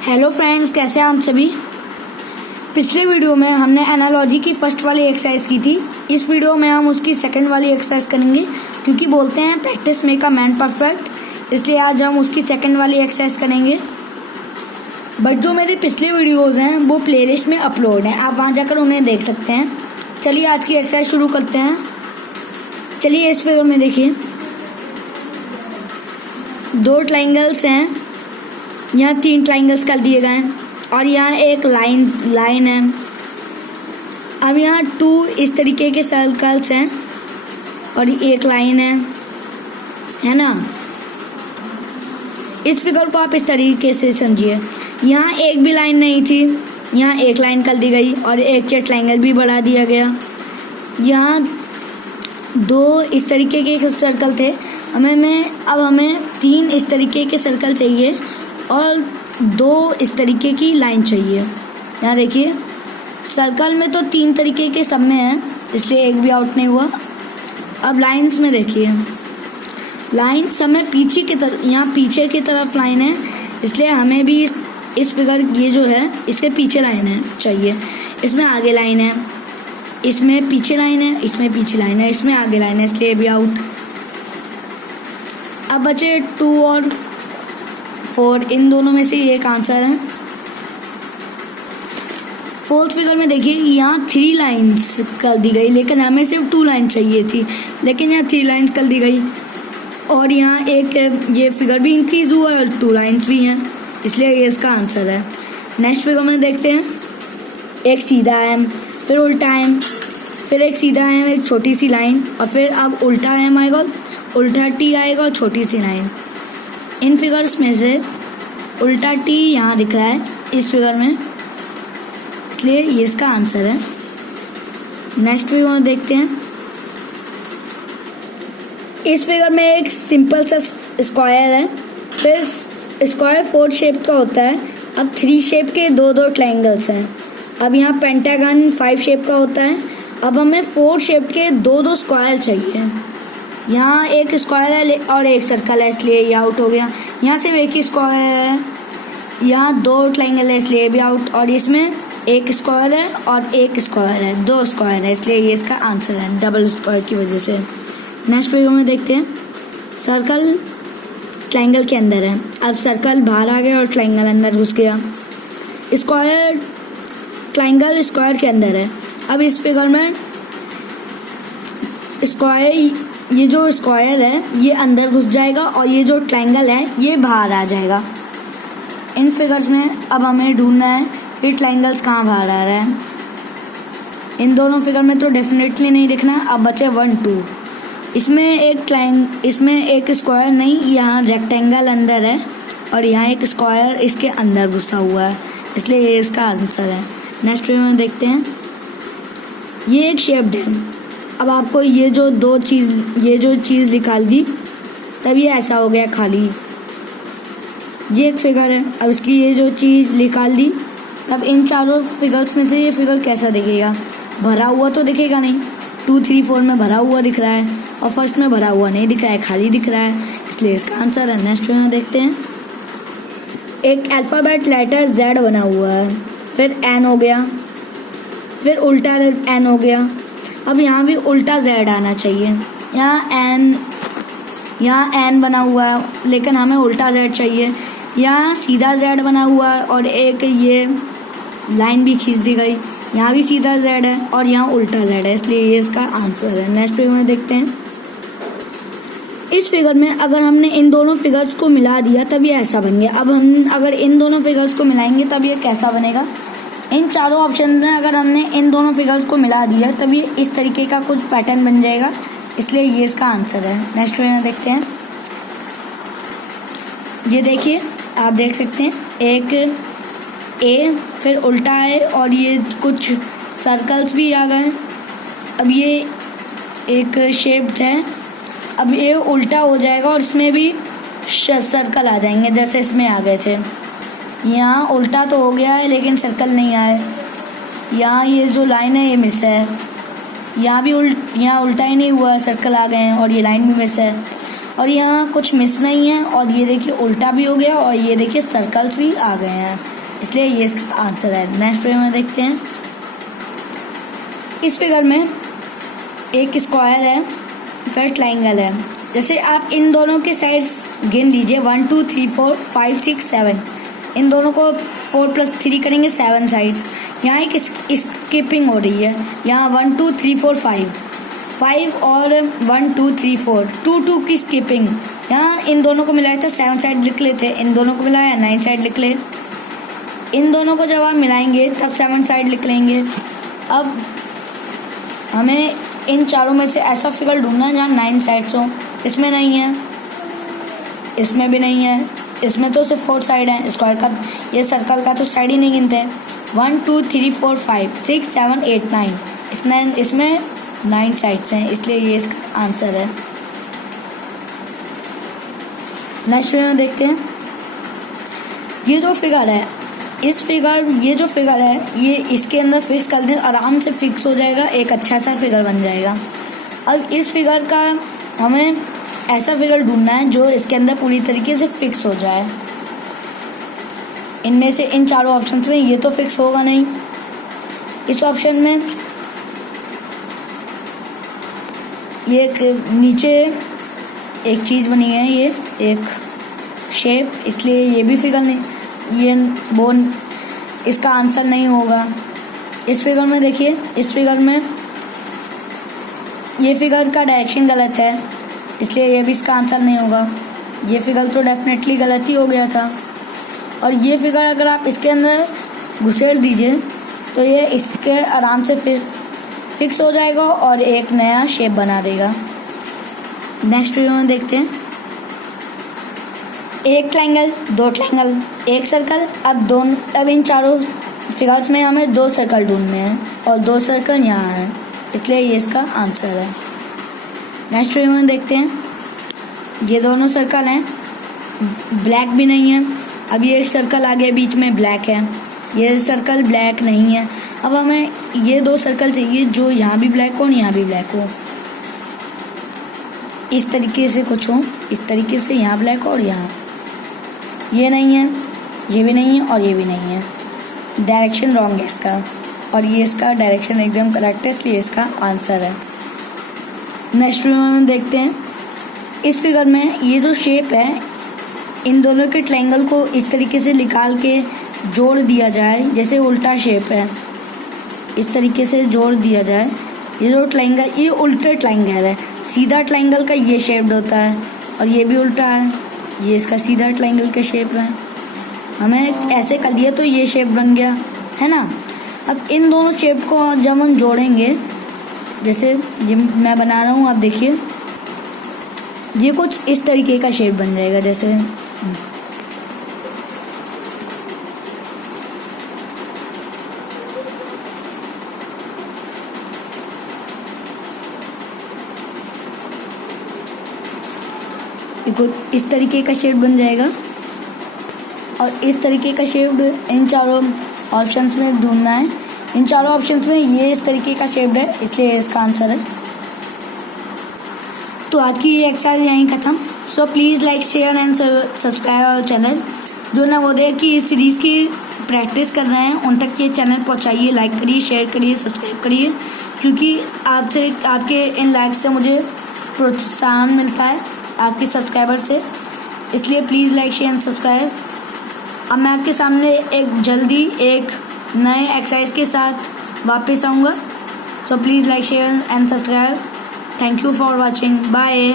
Hello friends, कैसे हैं आप सभी। पिछले वीडियो में हमने एनालॉजी की फर्स्ट वाली एक्सरसाइज की थी। इस वीडियो में हम उसकी सेकंड वाली एक्सरसाइज करेंगे, क्योंकि बोलते हैं practice make a man perfect. इसलिए आज हम उसकी सेकंड वाली एक्सरसाइज करेंगे। बट जो मेरे पिछले वीडियोस हैं वो प्लेलिस्ट में अपलोड हैं, आप वहां जाकर उन्हें देख सकते हैं। चलिए आज की एक्सरसाइज शुरू करते हैं। चलिए इस फिगर में देखिए, दो ट्राइंगल्स हैं, यहाँ 3 ट्राइंगल्स कर दिए गए हैं और यहाँ एक लाइन है। अब यहाँ 2 इस तरीके के सर्कल्स हैं और एक लाइन है ना। इस फिगर को आप इस तरीके से समझिए, यहाँ एक भी लाइन नहीं थी, यहाँ एक लाइन कर दी गई और एक के ट्राइंगल भी बढ़ा दिया गया। यहाँ 2 इस तरीके के सर्कल थे, अब हमें 3 इस तरीके के सर्कल चाहिए और 2 इस तरीके की लाइन चाहिए। यहाँ देखिए, सर्कल में तो 3 तरीके के सब में है, इसलिए एक भी आउट नहीं हुआ। अब लाइंस में देखिए, लाइंस हमें पीछे की तरफ, यहाँ पीछे की तरफ लाइन है, इसलिए हमें भी इस फिगर ये जो है इसके पीछे लाइन है चाहिए। इसमें आगे लाइन है, इसमें पीछे लाइन है, इसमें पीछे लाइन है, इसमें आगे लाइन है, इसलिए भी आउट। अब बचे 2 और 4, इन दोनों में से एक आंसर है। फोर्थ फिगर में देखिए, यहाँ 3 लाइंस कर दी गई, लेकिन हमें सिर्फ 2 लाइन चाहिए थी, लेकिन यहाँ 3 लाइंस कर दी गई और यहाँ एक ये फिगर भी इंक्रीज हुआ है और 2 लाइंस भी हैं, इसलिए ये इसका आंसर है। नेक्स्ट फिगर में देखते हैं, एक सीधा है, फिर उल्टा है, फिर एक सीधा है, एक छोटी सी लाइन और फिर अब उल्टा है आएगा, उल्टा टी आएगा और छोटी सी लाइन। इन फिगर्स में से उल्टा टी यहाँ दिख रहा है इस फिगर में, इसलिए ये इसका आंसर है। नेक्स्ट फिगर में देखते हैं, इस फिगर में एक सिंपल सा स्क्वायर है, फिर स्क्वायर 4 शेप का होता है। अब 3 शेप के 2 ट्रायंगल्स हैं। अब यहाँ पेंटागन 5 शेप का होता है। अब हमें 4 शेप के 2 स्क्वायर चाहिए। यहाँ एक स्क्वायर है और एक सर्कल है, इसलिए ये आउट हो गया। यहाँ सिर्फ एक ही स्क्वायर है, यहाँ 2 ट्रायंगल है, इसलिए भी आउट। और इसमें एक स्क्वायर है और एक स्क्वायर है, 2 स्क्वायर है, इसलिए ये इसका आंसर है, डबल स्क्वायर की वजह से। नेक्स्ट फिगर में देखते हैं, सर्कल ट्रायंगल के अंदर है। अब सर्कल बाहर आ गया और ट्रायंगल अंदर घुस गया। स्क्वायर ट्रायंगल स्क्वायर के अंदर है। अब इस फिगर में स्क्वायर, ये जो स्क्वायर है ये अंदर घुस जाएगा और ये जो ट्रायंगल है ये बाहर आ जाएगा। इन फिगर्स में अब हमें ढूंढना है ये ट्रायंगल्स कहाँ बाहर आ रहा है। इन दोनों फिगर में तो डेफिनेटली नहीं दिखना। अब बचे 1, 2, इसमें एक स्क्वायर नहीं, यहाँ रेक्टेंगल अंदर है और यहाँ एक स्क्वायर इसके अंदर घुसा हुआ है, इसलिए ये इसका आंसर है। नेक्स्ट फिगर में देखते हैं, ये एक शेप्ड है। अब आपको ये जो चीज़ निकाल दी, तब ये ऐसा हो गया खाली। ये एक फिगर है, अब इसकी ये जो चीज़ निकाल दी, तब इन चारों फिगर्स में से ये फिगर कैसा दिखेगा। भरा हुआ तो दिखेगा नहीं, 2, 3, 4 में भरा हुआ दिख रहा है और फर्स्ट में भरा हुआ नहीं दिख रहा है, खाली दिख रहा है, इसलिए इसका आंसर है। नेक्स्ट में देखते हैं, एक अल्फ़ाबेट लेटर Z बना हुआ है, फिर N हो गया, फिर उल्टा N हो गया। अब यहाँ भी उल्टा Z आना चाहिए। यहाँ N बना हुआ है, लेकिन हमें उल्टा Z चाहिए। यहाँ सीधा Z बना हुआ है और एक ये लाइन भी खींच दी गई। यहाँ भी सीधा Z है और यहाँ उल्टा Z है, इसलिए ये इसका आंसर है। नेक्स्ट फिगर में देखते हैं, इस फिगर में अगर हमने इन दोनों फिगर्स को मिला दिया तब ये ऐसा बन गया। अब हम अगर इन दोनों फिगर्स को मिलाएंगे तब ये कैसा बनेगा। इन चारों ऑप्शन में अगर हमने इन दोनों फिगर्स को मिला दिया तब ये इस तरीके का कुछ पैटर्न बन जाएगा, इसलिए ये इसका आंसर है। नेक्स्ट में देखते हैं, ये देखिए, आप देख सकते हैं एक ए, फिर उल्टा है और ये कुछ सर्कल्स भी आ गए। अब ये एक शेप्ड है, अब ये उल्टा हो जाएगा और इसमें भी सर्कल आ जाएंगे जैसे इसमें आ गए थे। यहाँ उल्टा तो हो गया है लेकिन सर्कल नहीं आए। यहाँ ये जो लाइन है ये मिस है, यहाँ भी यहाँ उल्टा ही नहीं हुआ है, सर्कल आ गए हैं और ये लाइन भी मिस है। और यहाँ कुछ मिस नहीं है और ये देखिए उल्टा भी हो गया और ये देखिए सर्कल्स भी आ गए हैं। इसलिए ये इसका आंसर है। नेक्स्ट फिगर में देखते हैं। इस फिगर में एक स्क्वायर है, फिर ट्राइंगल है। जैसे आप इन दोनों के साइड्स गिन लीजिए, 1 2 3 4 5 6 7। इन दोनों को 4 + 3 करेंगे, 7 साइड्स। यहाँ एक स्किपिंग हो रही है, यहाँ 1 2 3 4 5 और 1 2 3 4 2 2 की स्किपिंग। यहाँ इन दोनों को मिलाया था 7 साइड लिख लेते, इन दोनों को मिलाया 9 साइड लिख ले। इन दोनों को जब आप मिलाएंगे तब 7 साइड लिख लेंगे। अब हमें इन चारों में से ऐसा फिगर ढूंढना है जहाँ 9 साइड्स हो। इसमें नहीं है, इसमें भी नहीं है, इसमें तो सिर्फ 4 साइड है। स्क्वायर का, ये सर्कल का तो साइड ही नहीं गिनते। 1 2 3 4 5 6 7 8 9, इसमें 9 साइड्स हैं, इसलिए ये इसका आंसर है। नेक्स्ट फिगर में देखते हैं। ये जो फिगर है, ये जो फिगर है ये इसके अंदर फिक्स कर दें, आराम से फिक्स हो जाएगा, एक अच्छा सा फिगर बन जाएगा। अब इस फिगर का हमें ऐसा फिगर ढूंढना है जो इसके अंदर पूरी तरीके से फिक्स हो जाए। इनमें से इन चारों ऑप्शंस में ये तो फिक्स होगा नहीं। इस ऑप्शन में ये एक नीचे एक चीज़ बनी है, ये एक शेप, इसलिए ये भी फिगर नहीं, ये बोन इसका आंसर नहीं होगा। इस फिगर में देखिए, इस फिगर में ये फिगर का डायरेक्शन गलत है, इसलिए ये भी इसका आंसर नहीं होगा। ये फिगर तो डेफिनेटली गलत ही हो गया था। और ये फिगर अगर आप इसके अंदर घुसेड़ दीजिए तो ये इसके आराम से फिक्स हो जाएगा और एक नया शेप बना देगा। नेक्स्ट वीडियो में देखते हैं। एक ट्रायंगल, 2 ट्रायंगल, एक सर्कल। अब इन चारों फिगर्स में हमें 2 सर्कल ढूंढने हैं और 2 सर्कल यहाँ हैं, इसलिए ये इसका आंसर है। नेक्स्ट वीडियो में देखते हैं। ये दोनों सर्कल हैं, ब्लैक भी नहीं है। अब ये सर्कल आगे बीच में ब्लैक है, ये सर्कल ब्लैक नहीं है। अब हमें ये 2 सर्कल चाहिए जो यहाँ भी ब्लैक हो और यहाँ भी ब्लैक हो, इस तरीके से कुछ हो, इस तरीके से यहाँ ब्लैक हो और यहाँ। ये नहीं है, ये भी नहीं है और ये भी नहीं है। डायरेक्शन रॉन्ग है इसका, और ये इसका डायरेक्शन एकदम करेक्ट है, इसलिए इसका आंसर है। नेक्स्ट फिगर में देखते हैं। इस फिगर में ये जो शेप है, इन दोनों के ट्रायंगल को इस तरीके से निकाल के जोड़ दिया जाए, जैसे उल्टा शेप है, इस तरीके से जोड़ दिया जाए। ये जो ट्रायंगल, ये उल्टा ट्रायंगल है। सीधा ट्रायंगल का ये शेप होता है और ये भी उल्टा है, ये इसका सीधा ट्रायंगल का शेप है। हमें ऐसे कर दिया तो ये शेप बन गया, है ना। अब इन दोनों शेप को जब हम जोड़ेंगे, जैसे ये मैं बना रहा हूँ, आप देखिए ये कुछ इस तरीके का शेप बन जाएगा। जैसे कुछ इस तरीके का शेप बन जाएगा और इस तरीके का शेप इन चारों ऑप्शंस में ढूंढना है। इन चारों ऑप्शंस में ये इस तरीके का शेप है, इसलिए इसका आंसर है। तो आज की ये एक्सरसाइज यहीं खत्म। So please like, share and subscribe our channel. जो नवोदय की इस सीरीज़ की प्रैक्टिस कर रहे हैं उन तक ये चैनल पहुंचाइए, लाइक करिए, शेयर करिए, सब्सक्राइब करिए, क्योंकि आपसे, आपके इन लाइक से मुझे प्रोत्साहन मिलता है, आपके सब्सक्राइबर से। इसलिए please like, share and subscribe. अब मैं आपके सामने जल्दी एक नए एक्सरसाइज के साथ वापस आऊँगा। So please like, share and subscribe. Thank you for watching. Bye.